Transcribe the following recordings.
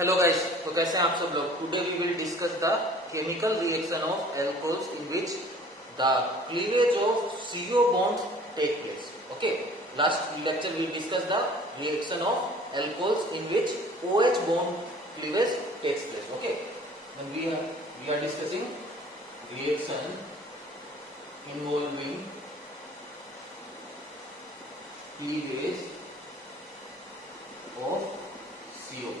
Hello guys, तो कैसे हैं आप सब लोग। Today we will discuss the chemical reaction of alcohols in which the cleavage of CO bonds take place. Okay, last lecture we discussed the reaction of alcohols in which OH bond cleavage takes place. Okay, then we are discussing reaction involving cleavage of CO.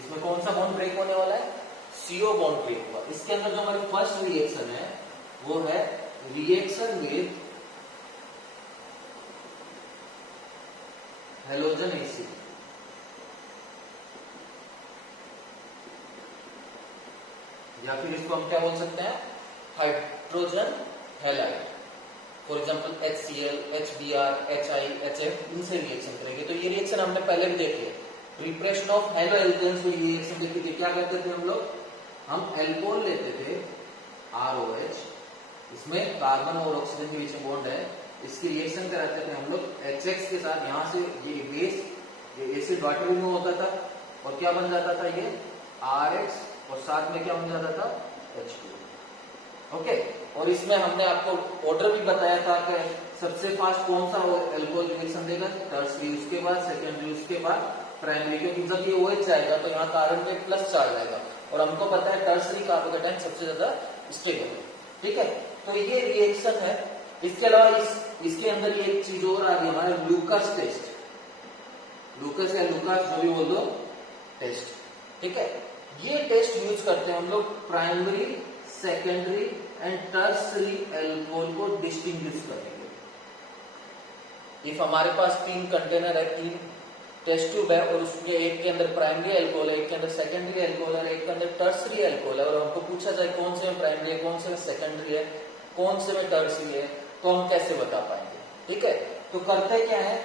इसमें कौन सा bond break होने वाला है? CO bond break हुआ। इसके अंदर जो हमारी फर्स्ट रिएक्शन है वो है रिएक्शन विद हैलोजन एसिड, या फिर इसको हम क्या बोल सकते हैं, hydrogen halide. For example HCl, HBr, HI, HF, इनसे रिएक्शन करेंगे। तो ये रिएक्शन हमने पहले भी देखी है। प्रिपरेशन ऑफ हेलो एल्केन्स में ये रिएक्शन देखी थी। क्या करते थे हम लोग? हम एल्कोहल लेते थे ROH, इसमें कार्बन और ऑक्सीजन के बीच में बॉन्ड है, इसकी रिएक्शन कराते थे हम लोग HX के साथ। यहां से ये बेस, ये एसिड वाटर रिमूव होता था और क्या बन जाता था, ये RH, और साथ में क्या बन जाता था, H2। ओके, और इसमें हमने आपको ऑर्डर भी बताया था कि सबसे फास्ट कौन सा एल्कोहल रिएक्शन देगा, टर्सरी, उसके बाद सेकेंडरी, उसके बाद प्राइमरी, क्योंकि जब ये OH जाएगा तो यहाँ कार्बन में प्लस चार्ज आएगा और हमको पता है टर्सरी कार्बोकेटाइन सबसे ज्यादा स्टेबल है। ठीक है, तो ये रिएक्शन है। इसके अलावा इसके अंदर ये एक चीज और आ गई हमारे, लूकास टेस्ट। लूकास या लूकास जो भी बोल दो, टेस्ट। ठीक है, ये टेस्ट यूज करते हैं हम लोग primary, secondary and tertiary alcohol को डिस्टिंग्विश करने के लिए। इफ हमारे पास 3 कंटेनर है, 3 टेस्ट ट्यूब है और उसमें एक के अंदर प्राइमरी एल्कोहल है, एक के अंदर सेकेंडरी एल्कोहल है, एक के अंदर टर्सरी एल्कोहल है, और हमको पूछा जाए कौन से में प्राइमरी है, कौन से में सेकेंडरी है, कौन से में टर्सरी है, तो हम कैसे बता पाएंगे? ठीक है, तो करते क्या है,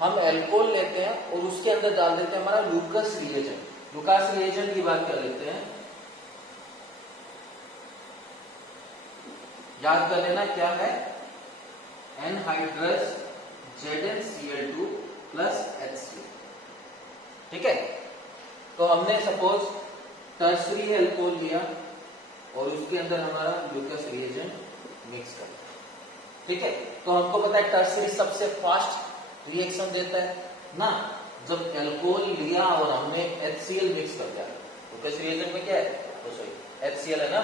हम एल्कोहल लेते हैं और उसके अंदर डाल देते हैं हमारा लूकास रिएजेंट। लूकास रिएजेंट की बात कर लेते हैं, याद कर लेना क्या है, एनहाइड्रस ZnCl2 प्लस HCl। ठीक है, तो हमने सपोज टर्सरी एल्कोहल लिया और उसके अंदर हमारा लूकास रिएजेंट मिक्स कर। ठीक है, तो हमको पता है टर्सरी सबसे फास्ट रिएक्शन देता है ना। जब एल्कोहल लिया और हमने HCl मिक्स कर दिया, लूकास रिएजेंट में क्या है, तो सही HCl है ना,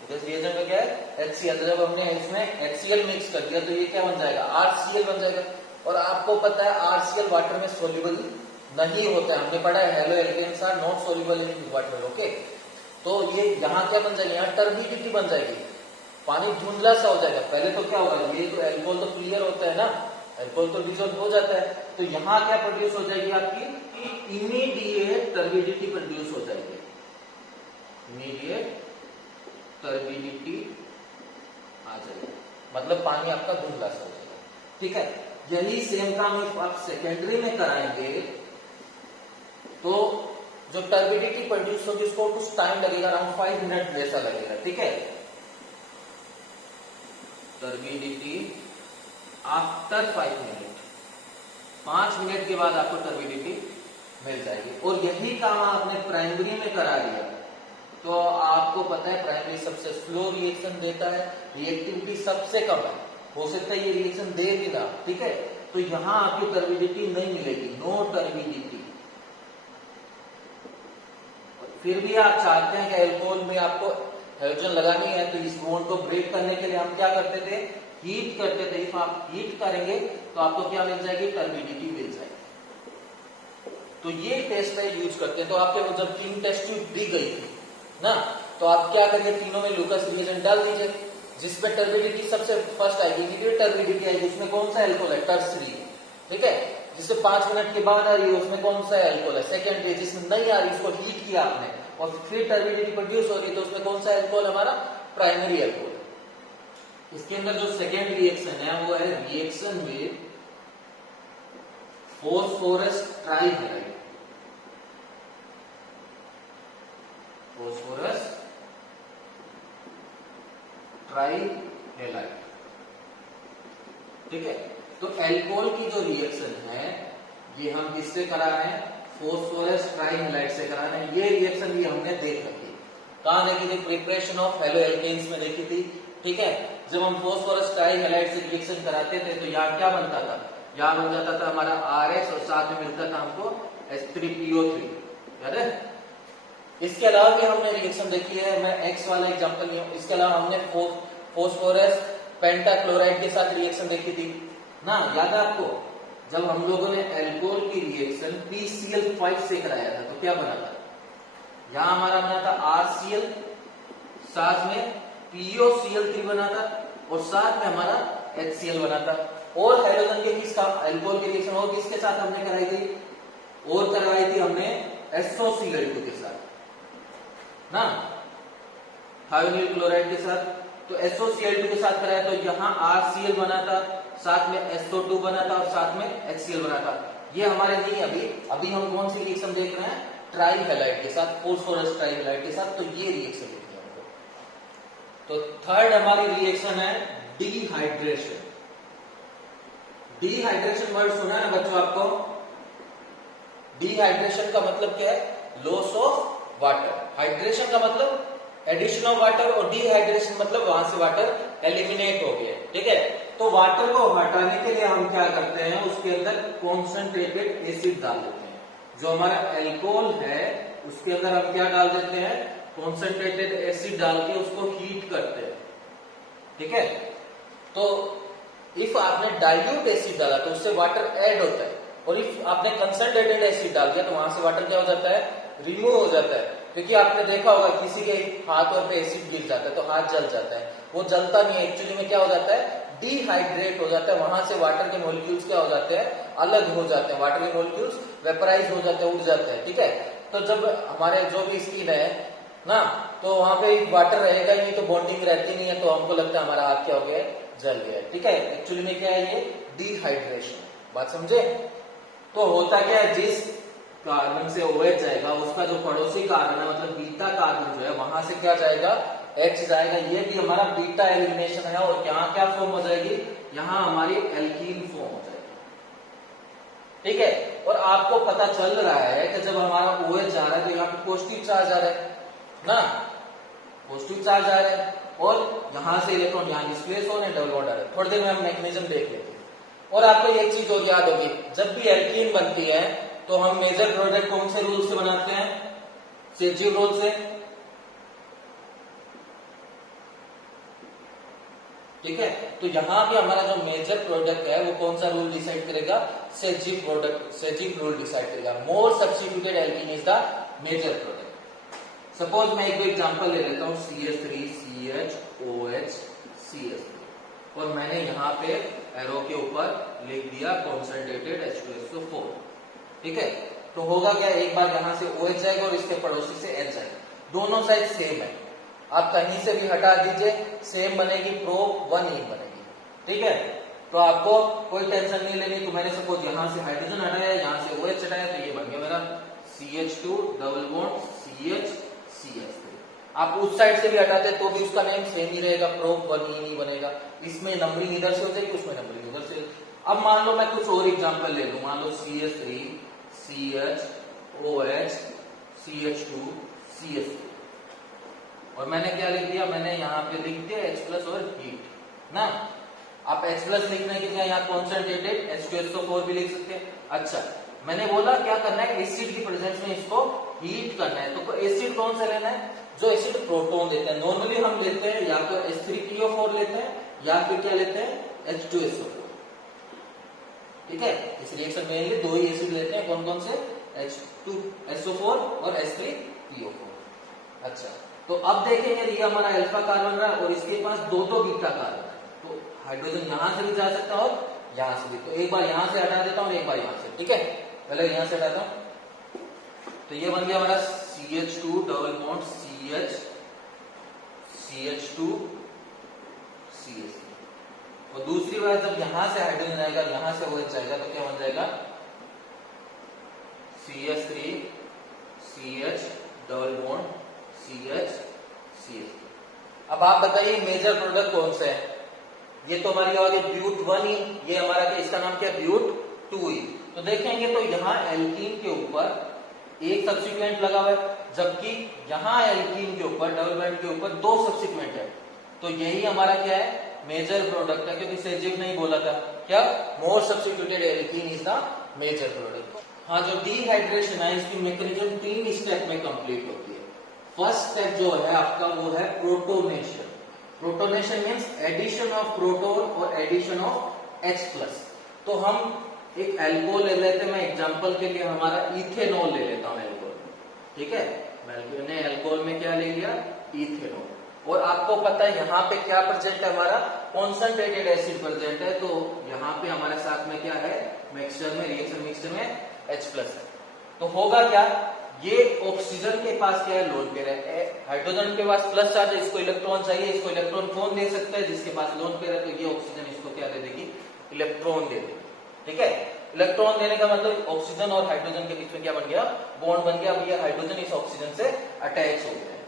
लूकास रिएजेंट में क्या है, HCl। जब हमने इसमें HCl मिक्स कर दिया तो ये क्या बन जाएगा, RCl बन जाएगा। और आपको पता है RCl वाटर में सोल्यूबल नहीं होता है, हमने पढ़ा है haloalkanes are not soluble in water. Okay, तो ये यहाँ क्या बन जाएगी, यहाँ टर्बिडिटी बन जाएगी, पानी धुंधला सा हो जाएगा। पहले तो क्या होगा, ये तो एल्कोहल तो क्लियर होता है ना, एल्कोहल तो डिसॉल्व हो जाता है, तो यहाँ क्या प्रोड्यूस हो जाएगी आपकी, इमीडिएट टर्बिडिटी प्रोड्यूस हो जाएगी, इमीडिएट टर्बिडिटी आ जाएगी, मतलब पानी आपका धुंधला सा हो जाएगा। ठीक है, यही सेम काम आप सेकेंडरी में कराएंगे तो जो टर्बिडिटी प्रोड्यूस होगी उसको कुछ टाइम लगेगा, अराउंड 5 मिनट जैसा लगेगा। ठीक है, टर्बिडिटी आफ्टर 5 मिनट, 5 मिनट के बाद आपको टर्बिडिटी मिल जाएगी। और यही काम आपने प्राइमरी में करा दिया तो आपको पता है प्राइमरी सबसे स्लो रिएक्शन देता है, रिएक्टिविटी सबसे कम है, हो सकता है ये रिएक्शन दे भी ना। ठीक है, तो यहां आपकी टर्बिडिटी नहीं मिलेगी, नो टर्बिडिटी। फिर भी आप चाहते हैं कि एल्कोहल में आपको हैलोजन लगानी है, तो इस बॉन्ड को ब्रेक करने के लिए हम क्या करते थे, हीट करते थे। इफ आप हीट करेंगे तो आपको क्या मिल जाएगी, टर्बिडिटी मिल जाएगी। तो ये टेस्ट है यूज करते हैं। तो आपके जब 3 टेस्ट ट्यूब दी गई थी ना, तो आप क्या करिए, तीनों में लूकास रिएजेंट डाल दीजिए, जिसमें टर्बिडिटी सबसे फर्स्ट आएगी, इमीडिएट टर्बिडिटी आएगी, उसमें कौन सा एल्कोहल है, टर्सरी। ठीक है, जिससे 5 मिनट के बाद आ रही है उसमें कौन सा एल्कोहल है, सेकेंडरी। जिसमें नहीं आ रही उसको हीट किया आपने और फिर टर्बिडिटी प्रोड्यूस हो रही है तो उसमें कौन सा एल्कोहल हमारा, प्राइमरी एल्कोहल। इसके अंदर जो सेकेंड रिएक्शन है वो है reaction with phosphorus trihalide, phosphorus trihalide. ठीक है, तो एल्कोहल की जो रिएक्शन है ये हम किससे करा रहे हैं, फॉस्फोरस ट्राइहैलाइड से करा रहे हैं। ये रिएक्शन भी हमने देख रखी, कहाँ देखी थी, प्रिपरेशन ऑफ हेलो एल्केन्स में देखी थी। ठीक है, जब हम फॉस्फोरस ट्राइहैलाइड से रिएक्शन कराते थे तो यहाँ क्या बनता था, यहाँ बन जाता था हमारा RH और साथ में मिलता था हमको H3PO3, याद है। इसके अलावा भी हमने रिएक्शन देखी है, मैं X वाला एग्जांपल लिया हूं। इसके अलावा हमने फॉस्फोरस पेंटाक्लोराइड के साथ रिएक्शन देखी थी ना, याद है आपको, जब हम लोगों ने एल्कोहल की रिएक्शन PCl5 से कराया था तो क्या बना था, यहां हमारा बना था RCl, साथ में POCl3 बना था और साथ में हमारा HCl बना था। और हाइड्रोजन के किसका, एल्कोहल की रिएक्शन और किसके साथ हमने कराई थी, और करवाई थी हमने SOCl2 के साथ ना, थायोनिल क्लोराइड के साथ। तो SOCl2 के साथ कराया तो यहाँ RCl बना था, साथ में SO2 बना था और साथ में HCl बना था। ये हमारे नहीं, अभी हम कौन सी रिएक्शन देख रहे हैं, ट्राइहैलाइड के साथ, फॉस्फोरस ट्राइहैलाइड के साथ। तो ये रिएक्शन देखनी है हमको। तो थर्ड हमारी रिएक्शन है डिहाइड्रेशन। डिहाइड्रेशन वर्ड सुना है बच्चों आपको, डिहाइड्रेशन का मतलब क्या है, लॉस ऑफ वाटर। हाइड्रेशन का मतलब एडिशन ऑफ वाटर और डिहाइड्रेशन मतलब वहां से वाटर एलिमिनेट हो गया। ठीक है, तो वाटर को हटाने के लिए हम क्या करते हैं, उसके अंदर कॉन्सेंट्रेटेड एसिड डाल देते हैं। जो हमारा एल्कोहल है उसके अंदर हम क्या डाल देते हैं, कॉन्सेंट्रेटेड एसिड डाल के उसको हीट करते हैं। ठीक है, तो इफ आपने डाइल्यूट एसिड डाला तो उससे वाटर ऐड होता है, और इफ आपने कंसंट्रेटेड एसिड डाल दिया तो वहां से वाटर क्या हो जाता है, रिमूव हो जाता है। क्योंकि आपने देखा होगा किसी के हाथ और पे एसिड गिर जाता है तो हाथ जल जाता है, वो जलता नहीं है, एक्चुअली में क्या हो जाता है, डिहाइड्रेट हो जाता है। वहां से वाटर के मॉलिक्यूल्स क्या हो जाते हैं, अलग हो जाते हैं, वाटर के मॉलिक्यूल्स वेपराइज हो जाते हैं, उड़ जाते हैं। ठीक है, तो जब हमारे जो भी स्किन है ना, तो वहां पे वाटर रहेगा ही नहीं, तो बॉन्डिंग रहती नहीं है, तो हमको लगता है हमारा हाथ क्या हो गया, जल गया। ठीक है, एक्चुअली में क्या है, ये डिहाइड्रेशन। बात समझे। तो होता क्या है, जिस कार्बन से OH जाएगा उसका जो पड़ोसी कार्बन है, मतलब बीटा कार्बन जो है, वहां से क्या जाएगा, H जाएगा। ये भी हमारा बीटा एलिमिनेशन है, और यहाँ क्या फॉर्म हो जाएगी, यहाँ हमारी एल्कीन फॉर्म हो जाएगी। ठीक है, और आपको पता चल रहा है कि जब हमारा OH जा रहा है तो यहाँ पे पॉजिटिव चार्ज आ रहा है ना, पॉजिटिव चार्ज आ रहा है, और यहां से इलेक्ट्रॉन यहाँ डिस्प्लेस हो रहे हैं, डबल बॉन्ड आ रहा है। थोड़ी देर में हम मैकेनिज्म देख लेते हैं। और आपको एक चीज और याद होगी, जब भी एल्कीन बनती है तो हम मेजर प्रोडक्ट कौन से रूल से बनाते हैं, सेजिव रूल से। ठीक है, तो यहां भी हमारा जो मेजर प्रोडक्ट है वो कौन सा रूल डिसाइड करेगा, सेजिव प्रोडक्ट, सेजिव रूल डिसाइड करेगा। More substituted alkene is the major product. Suppose मैं एक एग्जांपल ले लेता हूं, CH3 CHOH CH3, और मैंने यहाँ पे एरो के ऊपर लिख दिया कॉन्सेंट्रेटेड H2SO4। ठीक है, तो होगा क्या, एक बार यहां से OH जाएगा और इसके पड़ोसी से H जाएगा, दोनों साइड सेम है, आप कहीं से भी हटा दीजिए सेम बनेगी, प्रोब 1 ही बनेगी। ठीक है, तो आपको कोई टेंशन नहीं लेनी। तो मैंने सपोज यहां से हाइड्रोजन हटाया, यहां से OH हटाया, तो ये बन गया मेरा CH2 double bond CH CH3। आप उस साइड से भी हटाते तो भी उसका नेम सेम ही रहेगा, प्रोब 1 ही नहीं बनेगा। इसमें नंबरिंग इधर से हो जाएगी, उसमें नंबरिंग उधर से। अब मान लो मैं कुछ और एग्जांपल ले लूं, मान लो CH3 CH OH CH2 CH3, और मैंने क्या लिख दिया, मैंने यहाँ पे लिख दिया H+ और हीट ना। आप H+ लिखने की जगह यहाँ कॉन्सेंट्रेटेड H2SO4 भी लिख सकते हैं। अच्छा, मैंने बोला क्या करना है, एसिड की प्रेजेंस में इसको हीट करना है। तो एसिड कौन सा लेना है, जो एसिड प्रोटॉन देते हैं। नॉर्मली हम लेते हैं या तो H3PO4 लेते हैं, या फिर क्या लेते हैं, H2SO4। ठीक है, इस रिएक्शन में मेनली दो ही एसिड लेते हैं, कौन कौन से, H2SO4 और H3PO4। अच्छा, तो अब देखेंगे ये हमारा अल्फा कार्बन रहा और इसके पास दो बीटा कार्बन है, तो हाइड्रोजन यहां से भी जा सकता है और यहां से भी। तो एक बार यहां से हटा देता हूं और एक बार यहां से। ठीक है, पहले यहां से हटाता हूं, तो ये बन गया हमारा CH2 double bond CH CH2 CH। और दूसरी बार जब यहां से हाइड्रोजन आएगा, यहां से OH जाएगा, तो क्या बन जाएगा, CH3 CH double bond CH CH। अब आप बताइए मेजर प्रोडक्ट कौन से है, ये तो हमारी आ गई ब्यूट 1 ही, ये हमारा इसका नाम क्या, ब्यूट 2 ही। तो देखेंगे तो यहाँ एल्कीन के ऊपर एक सब्सिक्वेंट लगा हुआ है, जबकि यहाँ एल्कीन के ऊपर डबल बॉन्ड के ऊपर दो सब्सिक्वेंट है। तो यही हमारा क्या है, मेजर प्रोडक्ट है, क्योंकि सेजिव नहीं बोला था क्या, more substituted alkene is the major product. हाँ, जो डिहाइड्रेशन है इसकी मैकेनिज्म 3 स्टेप में कंप्लीट होती है। फर्स्ट स्टेप जो है आपका वो है protonation. Protonation means addition of proton और एडिशन ऑफ H+। तो हम एक एल्कोहल ले लेते हैं, मैं एग्जांपल के लिए हमारा इथेनॉल ले लेता हूं एल्कोहल, ठीक है। मैंने एल्कोहल में क्या ले लिया, इथेनॉल। और आपको पता है यहाँ पे क्या प्रेजेंट है, हमारा कॉन्सेंट्रेटेड एसिड प्रेजेंट है। तो यहाँ पे हमारे साथ में क्या है, मिक्सचर में, रिएक्शन मिक्सचर में H+ है। तो होगा क्या, ये ऑक्सीजन के पास क्या है, लोन पेयर है, हाइड्रोजन के पास प्लस चार्ज है, इसको इलेक्ट्रॉन चाहिए, इसको इलेक्ट्रॉन कौन दे सकता है, जिसके पास लोन पेयर है। तो ये ऑक्सीजन इसको क्या दे देगी, इलेक्ट्रॉन दे देगी, ठीक है। इलेक्ट्रॉन देने का मतलब ऑक्सीजन और हाइड्रोजन के बीच में क्या बन गया, बॉन्ड बन गया। अब ये हाइड्रोजन इस ऑक्सीजन से अटैच हो गया है।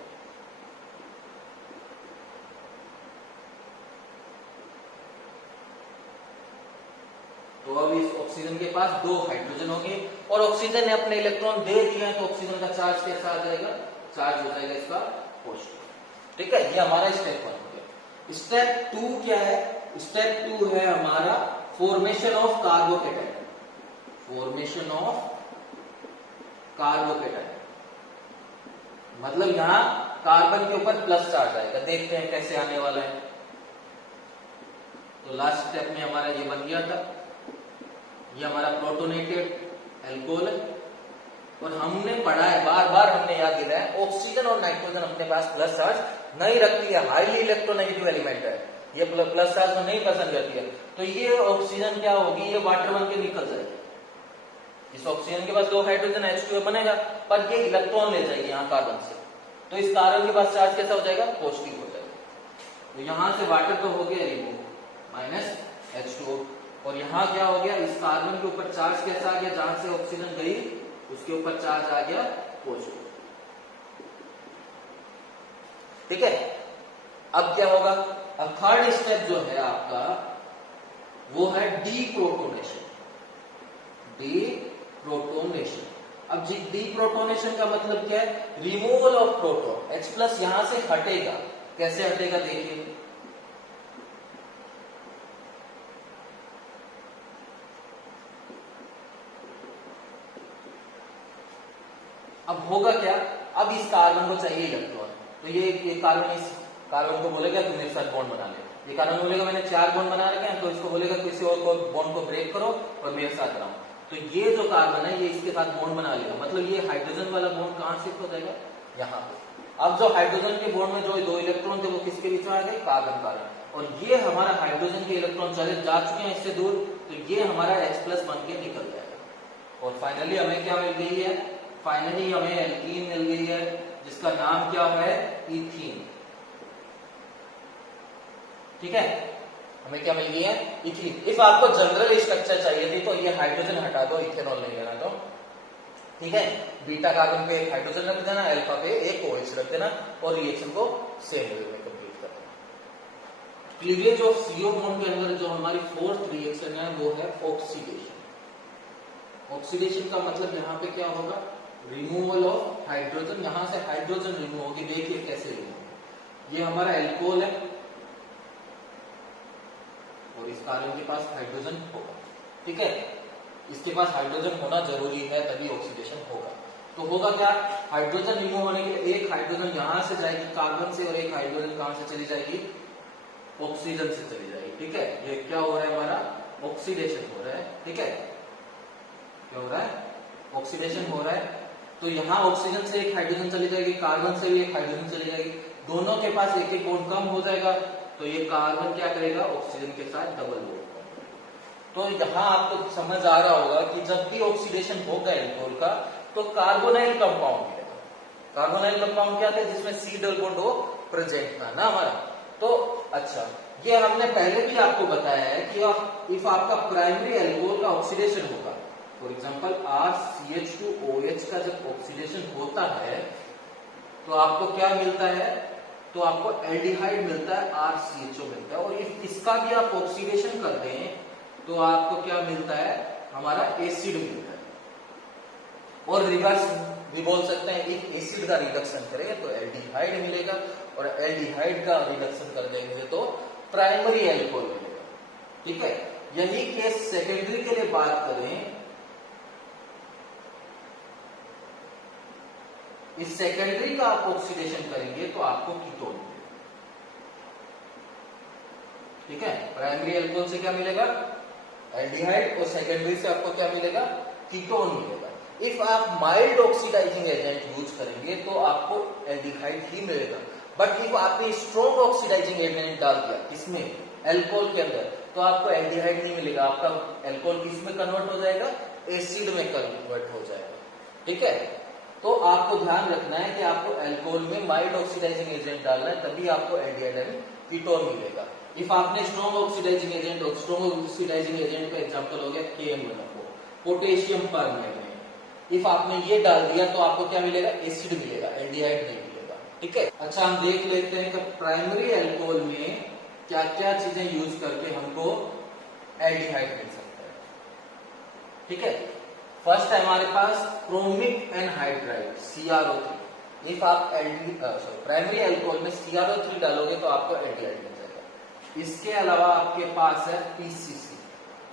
तो अब इस ऑक्सीजन के पास 2 हाइड्रोजन होंगे और ऑक्सीजन ने अपने इलेक्ट्रॉन दे दिए हैं, तो ऑक्सीजन का चार्ज कैसा आ जाएगा, चार्ज हो जाएगा इसका पॉजिटिव, ठीक है। ये हमारा स्टेप 1 हो गया। स्टेप 2 क्या है, स्टेप 2 है हमारा formation of carbocation. Formation of carbocation मतलब यहां कार्बन के ऊपर प्लस चार्ज आएगा, देखते हैं कैसे आने वाला है। तो लास्ट स्टेप में हमारा ये बन गया था, ये हमारा प्रोटोनेटेड एल्कोहल है। और हमने पढ़ा है, बार बार हमने याद दिलाया है, ऑक्सीजन और नाइट्रोजन अपने पास प्लस चार्ज नहीं रखती है, हाईली इलेक्ट्रोनेगेटिव एलिमेंट है, ये प्लस चार्ज को नहीं पसंद करती है। तो ये ऑक्सीजन क्या होगी, ये वाटर बन के निकल जाएगी। इस ऑक्सीजन के पास 2 हाइड्रोजन H2 बनेगा, पर ये इलेक्ट्रॉन ले जाएगी यहाँ कार्बन से। तो इस कार्बन के पास चार्ज कैसा हो जाएगा, पॉजिटिव हो जाएगा। तो यहां से वाटर तो हो गया रिमूव, माइनस H2। और यहाँ क्या हो गया, इस कार्बन के ऊपर चार्ज कैसा आ गया, जहां से ऑक्सीजन गई उसके ऊपर चार्ज आ गया पॉजिटिव, ठीक है। अब क्या होगा, अब थर्ड स्टेप जो है आपका वो है डीप्रोटोनेशन। डीप्रोटोनेशन, अब डीप्रोटोनेशन का मतलब क्या है, रिमूवल ऑफ प्रोटॉन। H+ यहां से हटेगा, कैसे हटेगा देखिए। अब होगा क्या, अब इस कार्बन को चाहिए इलेक्ट्रॉन, तो ये कार्बन इस कार्बन को बोलेगा तू मेरे साथ बॉन्ड बना ले। ये कार्बन बोलेगा मैंने 4 बॉन्ड बना रखे हैं, तो इसको बोलेगा किसी और को बॉन्ड को ब्रेक करो और मेरे साथ बनाओ। तो ये जो कार्बन है ये इसके साथ बॉन्ड बना लेगा, मतलब ये हाइड्रोजन वाला बॉन्ड कहां शिफ्ट हो जाएगा, यहाँ पे। अब जो हाइड्रोजन के बॉन्ड में जो 2 इलेक्ट्रॉन थे वो किसके बीच में आ गए, कार्बन कार्बन। और ये हमारा हाइड्रोजन के इलेक्ट्रॉन चले जा चुके हैं इससे दूर, तो ये हमारा H+ बन के निकल जाएगा। और फाइनली हमें क्या मिल गई है, फाइनली हमें एल्कीन मिल गई है, जिसका नाम क्या है, इथीन, ठीक है। हमें क्या मिल गई है, इथीन। इफ आपको जनरल स्ट्रक्चर चाहिए थी तो ये हाइड्रोजन हटा दो, इथेनॉल नहीं लेना, तो ठीक है। बीटा कार्बन पे एक हाइड्रोजन रख देना, अल्फा पे एक OH रख देना और रिएक्शन को सेम वे में कंप्लीट कर देना। क्लीवेज ऑफ CO बॉन्ड के अंदर जो हमारी 4th रिएक्शन है वो है ऑक्सीडेशन। ऑक्सीडेशन का मतलब यहाँ पे क्या होगा, रिमूवल ऑफ हाइड्रोजन। यहां से हाइड्रोजन रिमूव होगी, देखिए कैसे रिमूव। ये हमारा एल्कोहल है और इस कार्बन के पास हाइड्रोजन होगा, ठीक है। इसके पास हाइड्रोजन होना जरूरी है तभी ऑक्सीडेशन होगा। तो होगा क्या, हाइड्रोजन रिमूव होने के लिए एक हाइड्रोजन यहां से जाएगी कार्बन से और एक हाइड्रोजन कहां से चली जाएगी, ऑक्सीजन से चली जाएगी, ठीक है। ये क्या हो रहा है, हमारा ऑक्सीडेशन हो रहा है, ठीक है। क्या हो रहा है, ऑक्सीडेशन हो रहा है। तो यहाँ ऑक्सीजन से एक हाइड्रोजन चली जाएगी, कार्बन से भी एक हाइड्रोजन चली जाएगी, दोनों के पास एक एक बॉन्ड कम हो जाएगा। तो ये कार्बन क्या करेगा, ऑक्सीजन के साथ डबल बॉन्ड। तो यहाँ आपको समझ आ रहा होगा कि जब भी ऑक्सीडेशन होगा एल्कोहल का तो कार्बोनाइल कंपाउंड मिलेगा। कार्बोनाइल कंपाउंड क्या था, जिसमें C डबल बॉन्ड हो प्रेजेंट था ना हमारा। तो अच्छा, ये हमने पहले भी आपको बताया है कि इफ आपका प्राइमरी एल्कोहल का ऑक्सीडेशन होगा, फॉर एग्जाम्पल RCH2OH का जब ऑक्सीडेशन होता है तो आपको क्या मिलता है, तो आपको एल्डिहाइड मिलता है, RCHO मिलता है। और इसका भी आप ऑक्सीडेशन कर दें तो आपको क्या मिलता है, हमारा एसिड मिलता है। और रिवर्स भी बोल सकते हैं, एक एसिड का रिडक्शन करेंगे तो एल्डिहाइड मिलेगा, और एल्डिहाइड का रिडक्शन कर देंगे तो प्राइमरी एल्कोहल मिलेगा। ठीक है, यही केस सेकेंडरी के लिए बात करें, इस सेकेंडरी का आप ऑक्सीडेशन करेंगे तो आपको कीटोन मिलेगा। ठीक है, प्राइमरी एल्कोहल से क्या मिलेगा, एल्डिहाइड, और सेकेंडरी से आपको क्या मिलेगा, कीटोन मिलेगा। इफ आप माइल्ड ऑक्सीडाइजिंग एजेंट यूज करेंगे तो आपको एल्डिहाइड ही मिलेगा। बट इफ आपने स्ट्रॉन्ग ऑक्सीडाइजिंग एजेंट डाल दिया किसमें, एल्कोहल के अंदर, तो आपको एल्डिहाइड नहीं मिलेगा, आपका एल्कोहल किस में कन्वर्ट हो जाएगा, एसिड में कन्वर्ट हो जाएगा। ठीक है, तो आपको ध्यान रखना है कि आपको एल्कोहल में माइल्ड ऑक्सीडाइजिंग एजेंट डालना है, तभी आपको एल्डिहाइड यानी कीटोन मिलेगा। इफ आपने strong oxidizing agent, strong oxidizing agent का एग्जांपल हो गया KMnO, पोटेशियम परमैंगनेट। इफ आपने ये डाल दिया तो आपको क्या मिलेगा, एसिड मिलेगा, एल्डिहाइड नहीं मिलेगा। ठीक है, अच्छा हम देख लेते हैं कि प्राइमरी एल्कोहल में क्या क्या चीजें यूज करके हमको एल्डिहाइड मिल सकता है। ठीक है, फर्स्ट है हमारे पास क्रोमिक एनहाइड्राइड CrO3। इफ आप प्राइमरी एल्कोहल में CrO3 डालोगे तो आपको एल्डिहाइड मिल जाएगा। इसके अलावा आपके पास है PCC,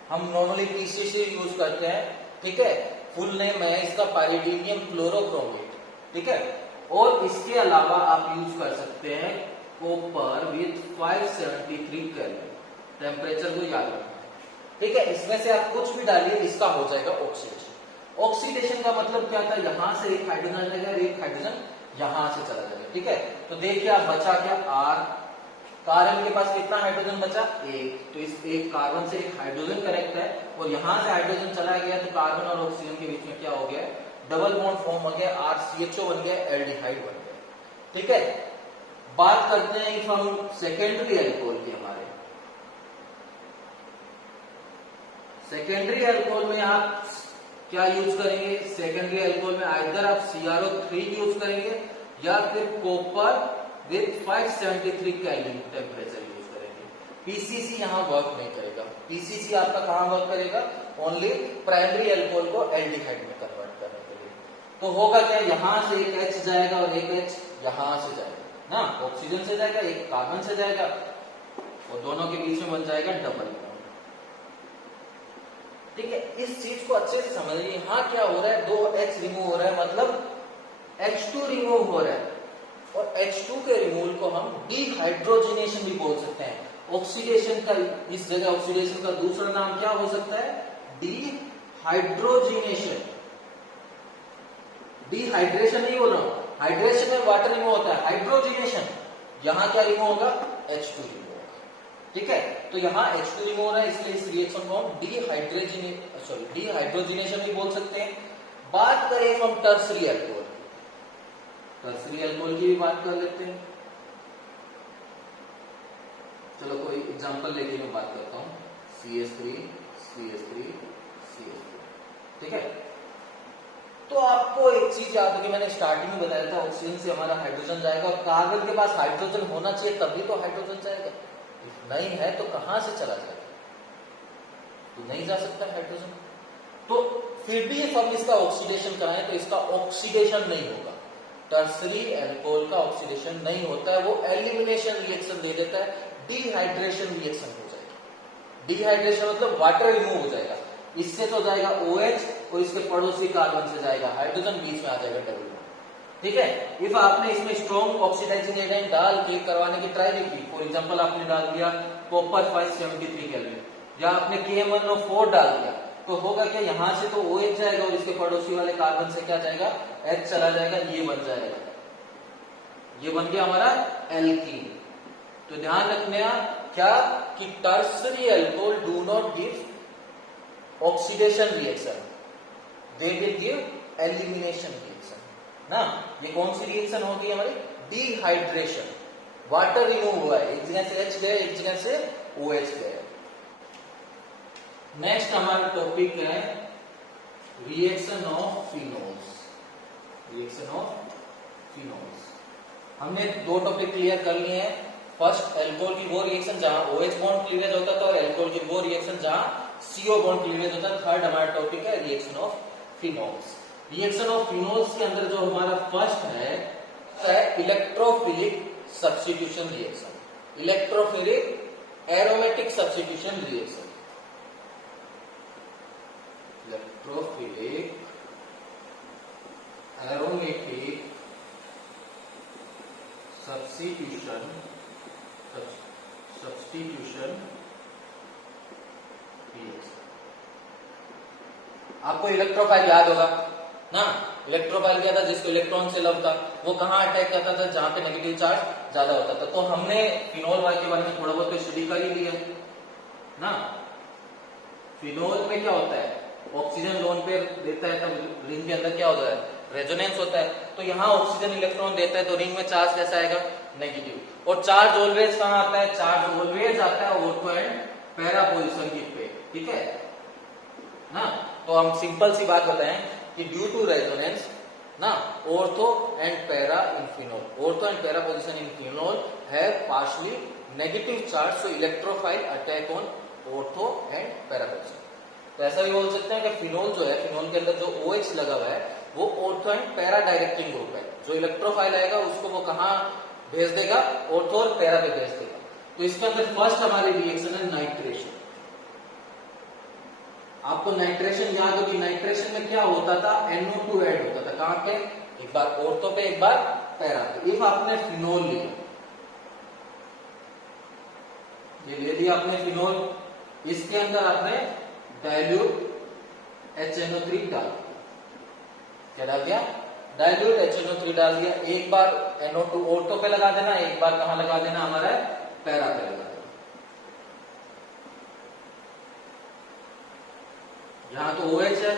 हम नॉर्मली PCC यूज करते हैं। ठीक है, फुल नेम है इसका पाइरिडीनियम क्लोरोक्रोमेट। ठीक है, और इसके अलावा आप यूज कर सकते हैं कॉपर विथ 573 केल्विन, टेम्परेचर को याद रखना। ठीक है, इसमें से आप कुछ भी डालिए, इसका हो जाएगा ऑक्सीडेशन। ऑक्सीडेशन का मतलब क्या था, यहां से एक हाइड्रोजन जाएगा, एक हाइड्रोजन यहां से चला जाएगा। ठीक है, तो देखिए आप बचा क्या, R, कार्बन के पास कितना हाइड्रोजन बचा, एक, तो इस एक कार्बन से एक हाइड्रोजन करेक्ट है, और यहां से हाइड्रोजन चला गया तो कार्बन और ऑक्सीजन के बीच में क्या हो गया, डबल बॉन्ड फॉर्म हो गया, RCHO बन गया, एल्डिहाइड बन गया। ठीक है, बात करते हैं इफ हम सेकेंडरी एल्कोहल की, हमारे सेकेंडरी एल्कोहल में आप क्या यूज करेंगे, सेकेंडरी एल्कोहल में आइदर आप CrO3 यूज करेंगे या फिर copper with 573 kelvin temperature use करेंगे। PCC यहां वर्क नहीं करेगा। PCC आपका कहां वर्क करेगा, ओनली प्राइमरी एल्कोहल को एल्डिहाइड में कन्वर्ट करने के लिए। तो होगा क्या, यहां से एक H जाएगा और एक H यहां से जाएगा ना, ऑक्सीजन से जाएगा, एक कार्बन से जाएगा, और दोनों के बीच में बन जाएगा डबल बॉन्ड। ठीक है, इस चीज को अच्छे से समझिए। यहां क्या हो रहा है, 2 H रिमूव हो रहा है, मतलब H2 रिमूव हो रहा है, और H2 के रिमूवल को हम डिहाइड्रोजिनेशन भी बोल सकते हैं। ऑक्सीडेशन का, इस जगह ऑक्सीडेशन का दूसरा नाम क्या हो सकता है, डिहाइड्रोजिनेशन। डिहाइड्रेशन नहीं बोल रहा हूं, हाइड्रेशन में वाटर रिमूव होता है, हाइड्रोजिनेशन यहां क्या रिमूव होगा, H2 रिमूव होगा। ठीक है, तो यहां H2 रिमूव हो रहा है, इसलिए इस रिएक्शन को हम डिहाइड्रोजिनेशन भी बोल सकते हैं। बात करें हम टर्सरी एल्कोहल, टर्सरी एल्कोहल की भी बात कर लेते हैं। चलो कोई एग्जांपल लेके मैं बात करता हूं, CH3 CH3 CH3। ठीक है, तो आपको एक चीज याद होगी, मैंने स्टार्टिंग में बताया था, ऑक्सीजन से हमारा हाइड्रोजन जाएगा, और कार्बन के पास हाइड्रोजन होना चाहिए तभी तो हाइड्रोजन जाएगा, नहीं है तो कहां से चला जाएगा, तो नहीं जा सकता हाइड्रोजन। तो फिर भी हम इसका ऑक्सीडेशन कराएं तो इसका ऑक्सीडेशन नहीं होगा। टर्सरी एल्कोहल का ऑक्सीडेशन नहीं होता है, वो एलिमिनेशन रिएक्शन दे देता है, डिहाइड्रेशन रिएक्शन हो जाएगी। डिहाइड्रेशन मतलब वाटर रिमूव हो जाएगा, इससे तो जाएगा OH और इसके पड़ोसी कार्बन से जाएगा हाइड्रोजन, बीच में आ जाएगा डबल बॉन्ड। ठीक है, इफ आपने इसमें स्ट्रॉन्ग ऑक्सीडाइजिंग एजेंट डाल के करवाने की ट्राई की, फॉर एग्जांपल आपने डाल दिया कॉपर 573 केल्विन, या आपने KMnO4 डाल दिया, तो होगा क्या, यहां से तो OH जाएगा और इसके पड़ोसी वाले कार्बन से क्या जाएगा, H चला जाएगा, ये बन जाएगा, ये बन गया हमारा एल्कीन। तो ध्यान रखना क्या कि tertiary alcohol do not give oxidation reaction, they will give elimination reaction ना। ये कौन सी रिएक्शन होगी हमारी, डिहाइड्रेशन, वाटर रिमूव हुआ है, एक जगह से H गए, एक जगह से OH गए। नेक्स्ट हमारा टॉपिक है reaction of phenols. Reaction of phenols, हमने 2 टॉपिक क्लियर कर लिए हैं। फर्स्ट, एल्कोहल की वो रिएक्शन जहां OH बॉन्ड क्लीवेज होता था, और एल्कोहल की वो रिएक्शन जहां CO बॉन्ड क्लीवेज होता है। थर्ड हमारा टॉपिक है reaction of phenols. Reaction of phenols के अंदर जो हमारा फर्स्ट है electrophilic substitution reaction, electrophilic aromatic substitution reaction, electrophilic aromatic substitution reaction. आपको इलेक्ट्रोफाइल याद होगा ना, इलेक्ट्रोफाइल क्या था, जिसको इलेक्ट्रॉन से लव था, वो कहां अटैक करता था, जहां पे नेगेटिव चार्ज ज्यादा होता था। तो हमने फिनोल वाले के बारे में थोड़ा बहुत स्टडी कर ही लिया ना। फिनोल में क्या होता है, ऑक्सीजन लोन पेयर देता है तब रिंग के अंदर क्या होता है, रेजोनेंस होता है। तो यहाँ ऑक्सीजन इलेक्ट्रॉन देता है तो रिंग में चार्ज कैसा आएगा, नेगेटिव। और चार्ज ऑलवेज कहां आता है, चार्ज ऑलवेज आता है ऑर्थो एंड पैरा पोजिशन पे, ठीक है ना। तो हम सिंपल सी बात बताएं कि ड्यू टू रेजोनेंस ना, ortho and para in phenol, ortho and para position in phenol have partially negative charge, so electrophile attack on ortho and para position. तो ऐसा भी बोल सकते हैं कि फिनोल जो है, फिनोल के अंदर जो OH लगा हुआ है वो ortho and para directing group है। जो इलेक्ट्रोफाइल आएगा उसको वो कहां भेज देगा, ऑर्थो और पैरा पे भेज देगा। तो इसके अंदर फर्स्ट हमारी रिएक्शन है नाइट्रेशन। आपको नाइट्रेशन याद होगी, नाइट्रेशन में क्या होता था, NO2 ऐड होता था। कहां पे, एक बार ऑर्थो पे एक बार पैरा पे। इफ आपने फिनोल लिया, ये ले लिया आपने फिनोल, इसके अंदर आपने डाइल्यूट HNO3 डाल, क्या डाल दिया, डाइल्यूट HNO3 डाल दिया। एक बार NO2 ऑर्थो पे लगा देना, एक बार कहां लगा देना, हमारा पैरा पे लगा देना। यहां तो OH है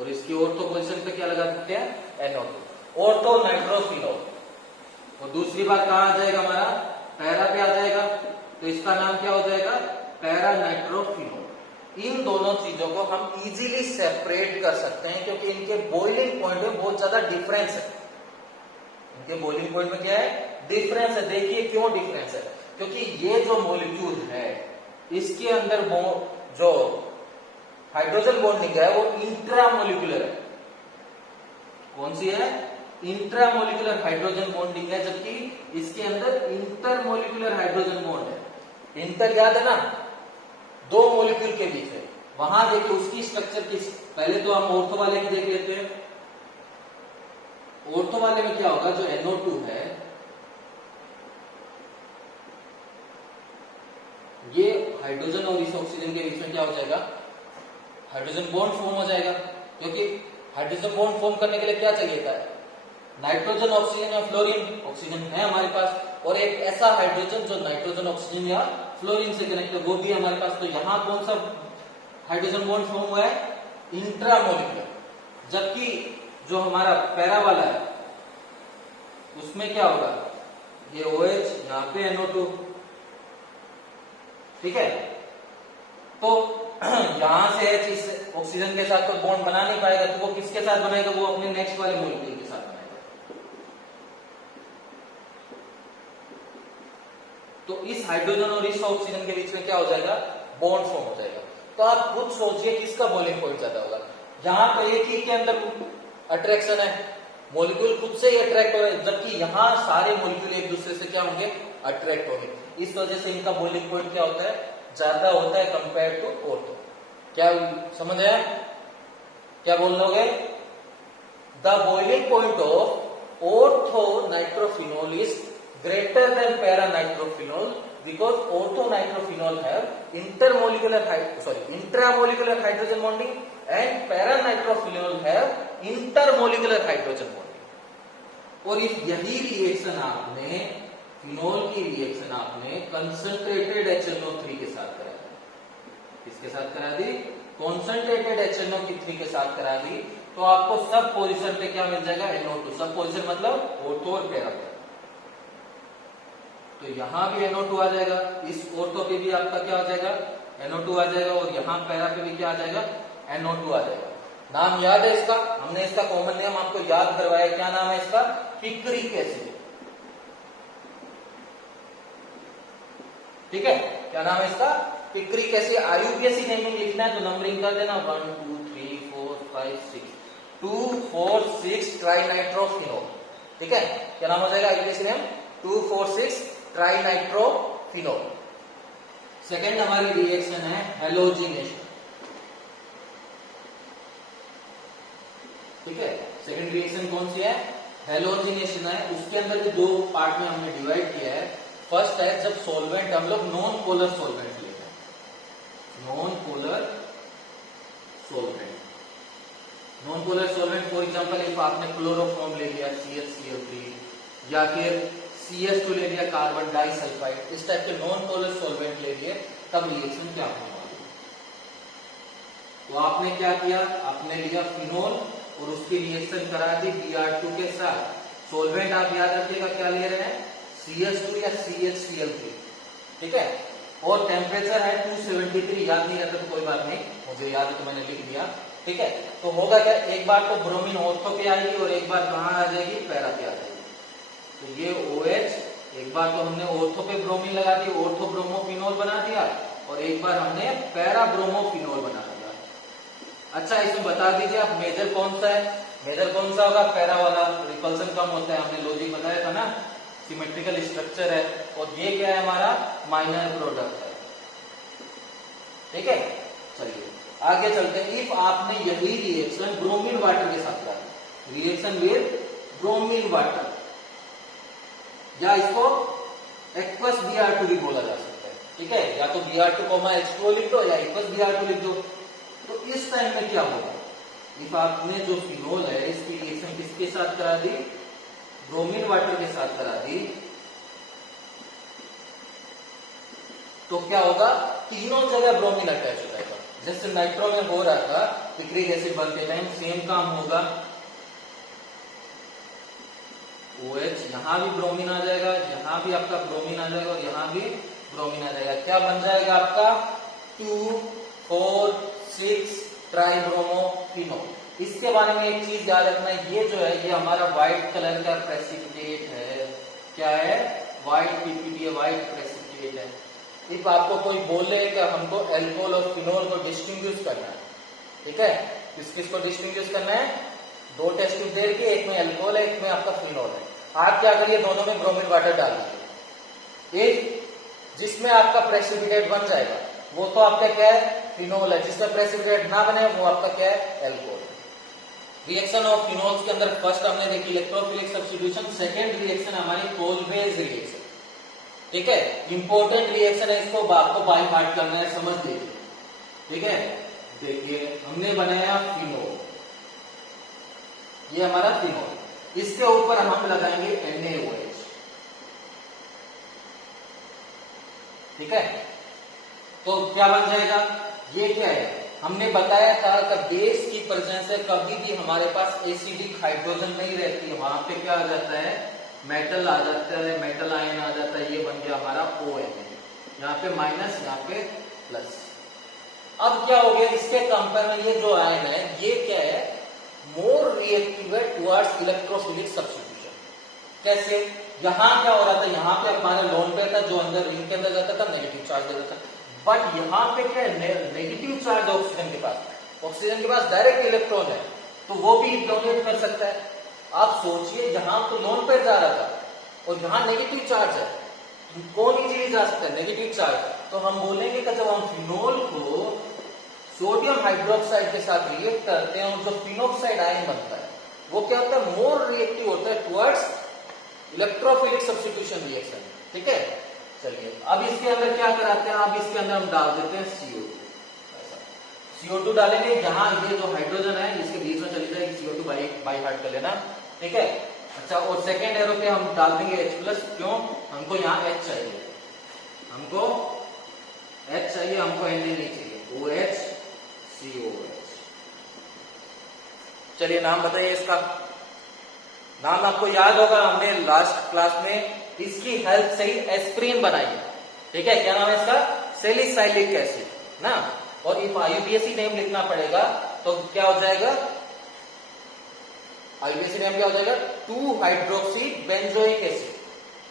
और इसकी ऑर्थो पोजीशन पे क्या लगा देते हैं, NO2, ऑर्थो नाइट्रोफिनोल। और दूसरी बार कहां आ जाएगा, हमारा पैरा पे आ जाएगा, तो इसका नाम क्या हो जाएगा, पैरा नाइट्रोफिनोल। इन दोनों चीजों को हम इजीली सेपरेट कर सकते हैं क्योंकि इनके बॉइलिंग पॉइंट में बहुत ज्यादा डिफरेंस है। इनके बॉइलिंग पॉइंट में क्या है, डिफरेंस है। देखिए क्यों डिफरेंस है, क्योंकि ये जो मॉलिक्यूल है इसके अंदर जो हाइड्रोजन बॉन्डिंग है वो इंट्रामोलिकुलर है। कौन सी है, इंट्रामोलिकुलर हाइड्रोजन बॉन्डिंग है, जबकि इसके अंदर इंटरमोलिकुलर हाइड्रोजन बॉन्ड है। इंटर याद है ना, दो मॉलिक्यूल के बीच है। वहां देखिए उसकी स्ट्रक्चर किस, पहले तो हम ऑर्थो वाले की देख लेते हैं। ऑर्थो वाले में क्या होगा, जो NO2 है ये हाइड्रोजन और इस ऑक्सीजन के बीच में क्या हो जाएगा, हाइड्रोजन बॉन्ड फॉर्म हो जाएगा। क्योंकि हाइड्रोजन बॉन्ड फॉर्म करने के लिए क्या चाहिए था, नाइट्रोजन, ऑक्सीजन या फ्लोरीन। ऑक्सीजन है हमारे पास, और एक ऐसा हाइड्रोजन जो नाइट्रोजन, ऑक्सीजन या फ्लोरीन से कनेक्ट है, वो भी हमारे पास। तो यहां कौन सा हाइड्रोजन बॉन्ड फॉर्म हुआ है, इंट्रामोलिकुलर। जबकि जो हमारा पैरा वाला है उसमें क्या होगा, ये OH, यहां पे NO2, ठीक है। तो यहां से H इस ऑक्सीजन के साथ तो बॉन्ड बना नहीं पाएगा, तो वो किसके साथ बनाएगा, वो अपने नेक्स्ट वाले मॉलिक्यूल के साथ बनाएगा। तो इस हाइड्रोजन और इस ऑक्सीजन के बीच में क्या हो जाएगा, बॉन्ड फॉर्म हो जाएगा। तो आप खुद सोचिए किसका बॉइलिंग पॉइंट ज्यादा होगा। यहां पे एक ही के अंदर अट्रैक्शन है, मॉलिक्यूल खुद से ही अट्रैक्ट हो रहे हैं, जबकि यहां सारे मॉलिक्यूल एक दूसरे से क्या होंगे, अट्रैक्ट होंगे। इस वजह से इनका बॉइलिंग पॉइंट क्या होता है, ज्यादा होता है कंपेयर टू ऑर्थो। क्या समझ आया, क्या बोल लोगे, the boiling point of ortho nitrophenol is greater than para nitrophenol because ortho nitrophenol have intramolecular hydrogen bonding and para nitrophenol have intermolecular hydrogen bonding। और इस यही रिएक्शन आपने, फिनोल की रिएक्शन आपने कंसंट्रेटेड HNO3 के साथ करा दी। किसके साथ करा दी, कॉन्सेंट्रेटेड HNO3 के साथ करा दी। तो आपको सब पोजीशन पे क्या मिल जाएगा, NO2। सब पोजीशन मतलब ऑर्थो और पैरा। तो यहां भी NO2 आ जाएगा, इस ऑर्थो पे भी आपका क्या आ जाएगा, NO2 आ जाएगा, और यहां पैरा पे भी क्या आ जाएगा, NO2 आ जाएगा। नाम याद है इसका, हमने इसका कॉमन नेम आपको याद करवाया, क्या नाम है इसका, पिक्रिक एसिड। ठीक है, क्या नाम है इसका, पिक्री कैसे आईयूपीएसी नेमिंग लिखना है तो नंबरिंग कर देना 1 2 3 4 5 6 2 4 6 ट्राइनाइट्रोफिनोल। ठीक है, क्या नाम हो जाएगा आईयूपीएसी नेम 2 4 6 ट्राइनाइट्रोफिनोल। सेकेंड हमारी रिएक्शन है हेलोजिनेशन। ठीक है, सेकेंड रिएक्शन कौन सी है, हेलोजिनेशन है। उसके अंदर भी दो पार्ट में हमने डिवाइड किया है। फर्स्ट है जब सॉल्वेंट हम लोग नॉन पोलर सॉल्वेंट लेते हैं, non polar solvent. Non polar solvent for example if आपने क्लोरोफॉर्म ले लिया CHCl3 या फिर CS2 ले लिया कार्बन डाइसल्फाइड, इस टाइप के नॉन पोलर सॉल्वेंट ले लिए, तब रिएक्शन क्या होने वाली है। तो आपने क्या किया, आपने लिया फिनोल और उसकी रिएक्शन करा दी Br2 के साथ। सॉल्वेंट आप याद रखिएगा क्या ले रहे हैं, CS2 या CHCl3। ठीक है, और टेम्परेचर है 273, याद नहीं रहता तो कोई बात नहीं, मुझे याद है तो मैंने लिख दिया। ठीक है, तो होगा क्या, एक बार तो ब्रोमीन ऑर्थो पे आएगी और एक बार कहां आ जाएगी, पैरा पे आ जाएगी। तो ये OH, एक बार तो हमने ऑर्थो पे ब्रोमीन लगा दी, ऑर्थो ब्रोमोफिनोल बना दिया, और एक बार हमने पैरा ब्रोमोफिनोल बना दिया। अच्छा, इसमें बता दीजिए आप मेजर कौन सा है, मेजर कौन सा होगा, पैरा वाला, रिपल्सन कम होता है, हमने लॉजिक बताया था ना, सिमेट्रिकल स्ट्रक्चर है, और ये क्या है हमारा माइनर प्रोडक्ट है। ठीक है, चलिए आगे चलते हैं। इफ आपने यही रिएक्शन ब्रोमीन वाटर के साथ करा, रिएक्शन विद ब्रोमीन वाटर, या इसको एक्वस Br2 भी बोला जा सकता है। ठीक है, या तो Br2, H2O लिख दो या एक्वस Br2 लिख दो। तो इस टाइम में क्या होगा, इफ आपने जो फिनोल है इसकी रिएक्शन किसके साथ करा दी, ब्रोमीन वाटर के साथ करा दी, तो क्या होगा, तीनों जगह ब्रोमीन अटैच हो जाएगा। जैसे नाइट्रो में हो रहा था पिक्रिक एसिड बनते टाइम, सेम काम होगा। OH यहां भी ब्रोमीन आ जाएगा, यहां भी आपका ब्रोमीन आ जाएगा, और यहां भी ब्रोमीन आ जाएगा। क्या बन जाएगा आपका 2 4 6 ट्राइब्रोमोफिनोल। इसके बारे में एक चीज याद रखना, ये जो है ये हमारा व्हाइट कलर का प्रेसिपिटेट है। क्या है, व्हाइट पीपीटी, व्हाइट प्रेसिपिटेट है। इफ आपको कोई बोले कि हमको एल्कोहल और फिनोल को डिस्टिंग्विश करना है, ठीक है, किस किस को डिस्टिंग्विश करना है, दो टेस्ट ट्यूब दे के, एक में एल्कोहल है, एक में आपका फिनोल है। आप क्या करिए, दोनों में ब्रोमीन वाटर डाल दीजिए। एक जिसमें आपका प्रेसिपिटेट बन जाएगा वो तो आपका क्या है, फिनोल है। जिसमें प्रेसिपिटेट ना बने वो आपका क्या है, एल्कोहल। रिएक्शन ऑफ फिनोल्स के अंदर फर्स्ट हमने देखी इलेक्ट्रोफिलिक सब्स्टिट्यूशन, सेकेंड रिएक्शन हमारी कोलबेज रिएक्शन। ठीक है, इंपॉर्टेंट रिएक्शन है, इसको आपको बाय हार्ट करना है, समझ लीजिए। ठीक है, देखिए हमने बनाया फिनोल, ये हमारा फिनोल, इसके ऊपर हम लगाएंगे NaOH। ठीक है, तो क्या बन जाएगा, ये क्या है, हमने बताया था कि बेस की प्रेजेंस से कभी भी हमारे पास एसिडिक हाइड्रोजन नहीं रहती है, वहां पे क्या आ जाता है, मेटल आ जाता है, मेटल आयन आ जाता है। ये बन गया हमारा ON, यहाँ पे माइनस, यहाँ पे प्लस। अब क्या हो गया, इसके कंपेयर में ये जो आयन है ये क्या है, मोर रिएक्टिव है टुवर्ड्स इलेक्ट्रोफिलिक सब्स्टिट्यूशन। कैसे, यहां क्या हो रहा था, यहाँ पे हमारा लोन पे था, जो अंदर रिंग के अंदर जाता था नेगेटिव चार्ज देता था, बट यहाँ पे क्या है, नेगेटिव चार्ज ऑक्सीजन के पास, ऑक्सीजन के पास डायरेक्ट इलेक्ट्रॉन है, तो वो भी डोनेट कर सकता है। आप सोचिए, जहां तो लोन पे जा रहा था और जहां नेगेटिव चार्ज है, कौन इजीली जा सकता है, नेगेटिव चार्ज। तो हम बोलेंगे कि जब हम फिनोल को सोडियम हाइड्रोक्साइड के साथ रिएक्ट करते हैं और जो फिनोक्साइड आयन बनता है वो क्या होता है, मोर रिएक्टिव होता है टुवर्ड्स इलेक्ट्रोफिलिक सब्स्टिट्यूशन रिएक्शन। ठीक है, चलिए अब इसके अंदर क्या कराते हैं, अब इसके अंदर हम डाल देते हैं CO2। CO2 डालेंगे, जहां ये जो हाइड्रोजन है इसके बीच में चली जाएगी, CO2 बाई हार्ट कर लेना। ठीक है, अच्छा, और सेकेंड एरो पे हम डाल देंगे H+, क्यों, हमको यहाँ H चाहिए, हमको H चाहिए, हमको Na नहीं चाहिए, OH COH। चलिए नाम बताइए इसका, नाम आपको याद होगा, हमने लास्ट क्लास में इसकी हेल्प से ही एस्प्रिन बनाई है। ठीक है, क्या नाम है इसका, सैलिसाइलिक एसिड ना। और इफ आईयूपीएसी नेम लिखना पड़ेगा तो क्या हो जाएगा, आईयूपीएसी नेम क्या हो जाएगा, 2 हाइड्रोक्सी बेंजोइक एसिड,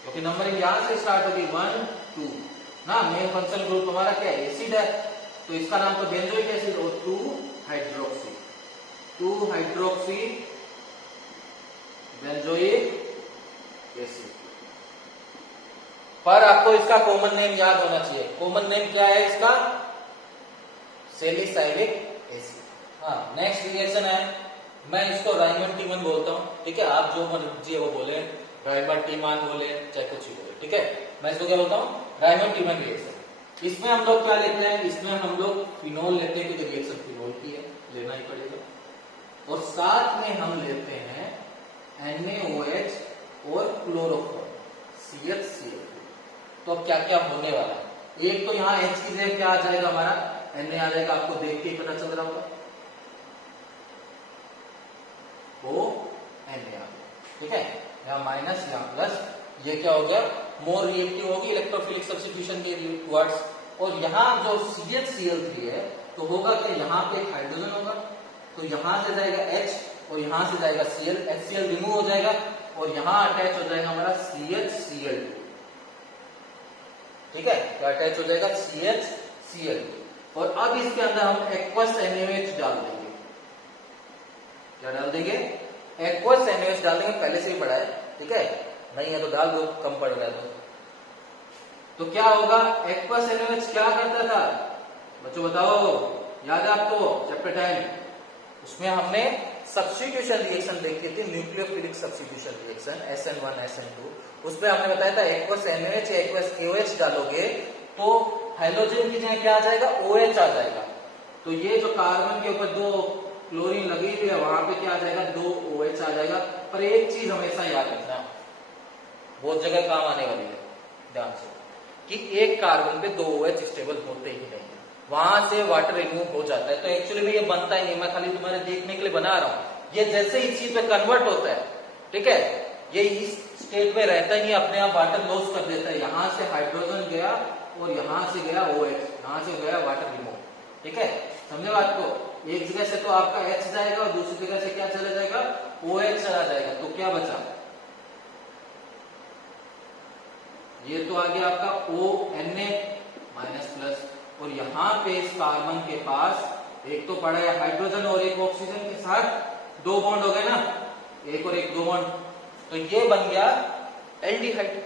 क्योंकि नंबरिंग यहां से स्टार्ट होगी 1 2, ना, मेन फंक्शनल ग्रुप हमारा क्या है, एसिड है, तो इसका नाम तो बेंजोइक एसिड और 2 हाइड्रोक्सी बेंजोइक एसिड। पर आपको इसका कॉमन नेम याद होना चाहिए। कॉमन नेम क्या है इसका, सैलिसाइलिक एसिड। हाँ, नेक्स्ट रिएक्शन है, मैं इसको राइमंड-टीमन बोलता हूं, ठीक है, आप जो मर्जी वो बोले, राइमंड-टीमन बोले चाहे कुछ भी बोले, ठीक है, मैं इसको क्या बोलता हूं, राइमंड-टीमन रिएक्शन। इसमें हम लोग क्या लेते हैं, इसमें हम लोग फिनोल लेते हैं क्योंकि रिएक्शन फिनोल की है, लेना ही पड़ेगा, और साथ में हम लेते हैं NaOH और क्लोरोफॉर्म CH2। तो अब क्या क्या होने वाला है, एक तो यहाँ H की जगह क्या आ जाएगा, हमारा Na आ जाएगा, आपको देख के ही पता चल रहा होगा, वो Na, ठीक है, यहाँ माइनस यहाँ प्लस, ये क्या हो गया, मोर रिएक्टिव होगी इलेक्ट्रोफिलिक सब्स्टिट्यूशन के टुवर्ड्स, और यहाँ जो CH3 है तो होगा कि यहाँ पे एक हाइड्रोजन होगा, तो यहाँ से जाएगा H और यहाँ से जाएगा Cl, HCl रिमूव हो जाएगा और यहाँ अटैच हो जाएगा हमारा CHCl2, ठीक है, तो अटैच हो जाएगा CHCl2, और अब इसके अंदर हम एक्वस NaOH डाल देंगे। क्या डाल देंगे, एक्वस NaOH डाल देंगे, पहले से ही पढ़ा है, ठीक है, नहीं है तो डाल दो, कम पड़ रहा है तो क्या होगा, एक्वस NaOH क्या करता था बच्चों, बताओ, याद है आपको चैप्टर 10, उसमें हमने सब्स्टिट्यूशन रिएक्शन देखी थी, nucleophilic substitution reaction SN1 SN2, उसमें हमने बताया था एक्वस NaOH या एक्वस KOH डालोगे तो हाइड्रोजन की जगह क्या आ जाएगा, OH आ जाएगा, तो ये जो कार्बन के ऊपर 2 क्लोरीन लगी हुई है वहां पे क्या आ जाएगा, 2 OH आ जाएगा। पर एक चीज हमेशा याद रखना, बहुत जगह काम आने वाली है, ध्यान से, कि एक कार्बन पे 2 OH स्टेबल होते ही नहीं, वहां से वाटर रिमूव हो जाता है, तो एक्चुअली में ये बनता ही नहीं, मैं खाली तुम्हारे देखने के लिए बना रहा हूं, ये जैसे ही चीज पे कन्वर्ट होता है, ठीक है, ये इस स्टेट में रहता ही नहीं, अपने आप वाटर लॉस कर देता है, यहां से हाइड्रोजन गया और यहां से गया OH, यहां से गया वाटर रिमूव, ठीक है, समझे बात को, एक जगह से तो आपका H जाएगा और दूसरी जगह से क्या चला जाएगा, OH चला जाएगा, तो क्या बचा, ये तो आ गया आपका ONA माइनस प्लस, और यहाँ पे इस कार्बन के पास एक तो पड़ा है हाइड्रोजन और एक ऑक्सीजन के साथ 2 बॉन्ड हो गए ना, एक और एक 2 बॉन्ड, तो ये बन गया एल्डिहाइड।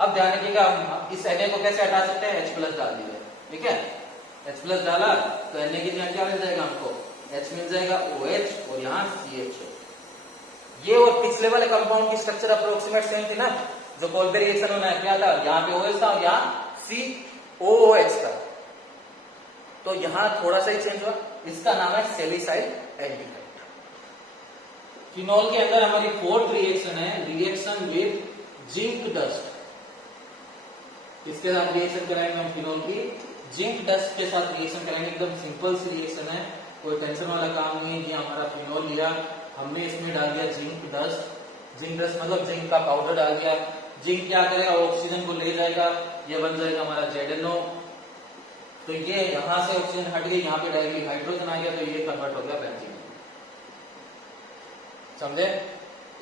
अब ध्यान रखिएगा, हम इस Na को कैसे हटा सकते हैं, H प्लस डाल दीजिए, ठीक है, H प्लस डाला तो Na की जगह क्या मिल जाएगा हमको, H मिल जाएगा OH और यहाँ CH। ये और पिछले वाले कंपाउंड की स्ट्रक्चर अप्रोक्सीमेट सेम थी ना, जो कोल्बे रिएक्शन होना है क्या था, यहाँ पे OH था और यहाँ COOH था, तो यहां थोड़ा सा ही चेंज हुआ, इसका नाम है सैलिसाइल एल्डिहाइड। फिनोल के अंदर हमारी 4th रिएक्शन है, रिएक्शन विद जिंक डस्ट। किसके साथ रिएक्शन कराएंगे हम फिनोल की, जिंक डस्ट के साथ रिएक्शन कराएंगे, एकदम सिंपल सी रिएक्शन है, कोई टेंशन वाला काम नहीं है, कि हमारा फिनोल लिया हमने, इसमें डाल दिया जिंक डस्ट मतलब जिंक का पाउडर डाल दिया, जिंक क्या करेगा, ऑक्सीजन को ले जाएगा, ये बन जाएगा हमारा ZNO, तो ये यहां से ऑक्सीजन हट गई, यहाँ पे डायरेक्टली हाइड्रोजन आ गया, तो ये कन्वर्ट हो गया बेंजीन, समझे।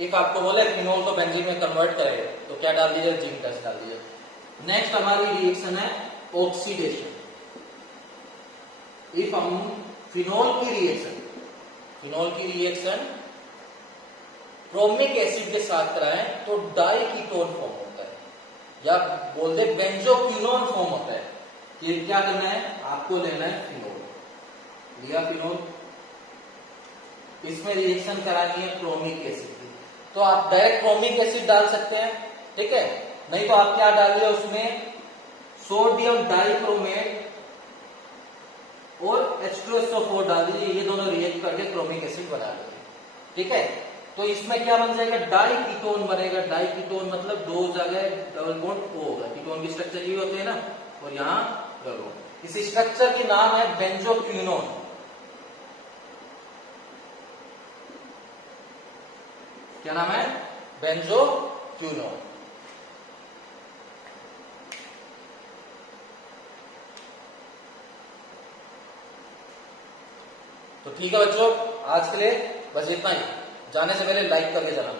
इफ आपको बोले फिनोल को बेंजीन में कन्वर्ट करेगा तो क्या डाल दीजिए, जिंक डस्ट डाल दीजिए। नेक्स्ट हमारी रिएक्शन है ऑक्सीडेशन। इफ हम फिनोल की रिएक्शन क्रोमिक एसिड के साथ कराएं तो डाइकीटोन फॉर्म होता है, या बोल दे बेंजोक्विनोन फॉर्म होता है। ये क्या करना है, आपको लेना है फिनोल, लिया फिनोल, इसमें रिएक्शन करानी है क्रोमिक एसिड की, तो आप डायरेक्ट क्रोमिक एसिड डाल सकते हैं, ठीक है, नहीं तो आप क्या डाल दिया उसमें, सोडियम डाइक्रोमेट और H2SO4 डाल दीजिए, ये दोनों रिएक्ट करके क्रोमिक एसिड बना देंगे, ठीक है, तो इसमें क्या बन जाएगा, डाइकीटोन बनेगा। डाइकीटोन मतलब 2 जगह डबल बॉन्ड O होगा, कीटोन की स्ट्रक्चर ये होती है ना, और यहाँ डबल, इस स्ट्रक्चर की नाम है बेंजोक्विनोन। क्या नाम है, बेंजोक्विनोन। तो ठीक है बच्चों, आज के लिए बस इतना ही, जाने से पहले लाइक करके जाना।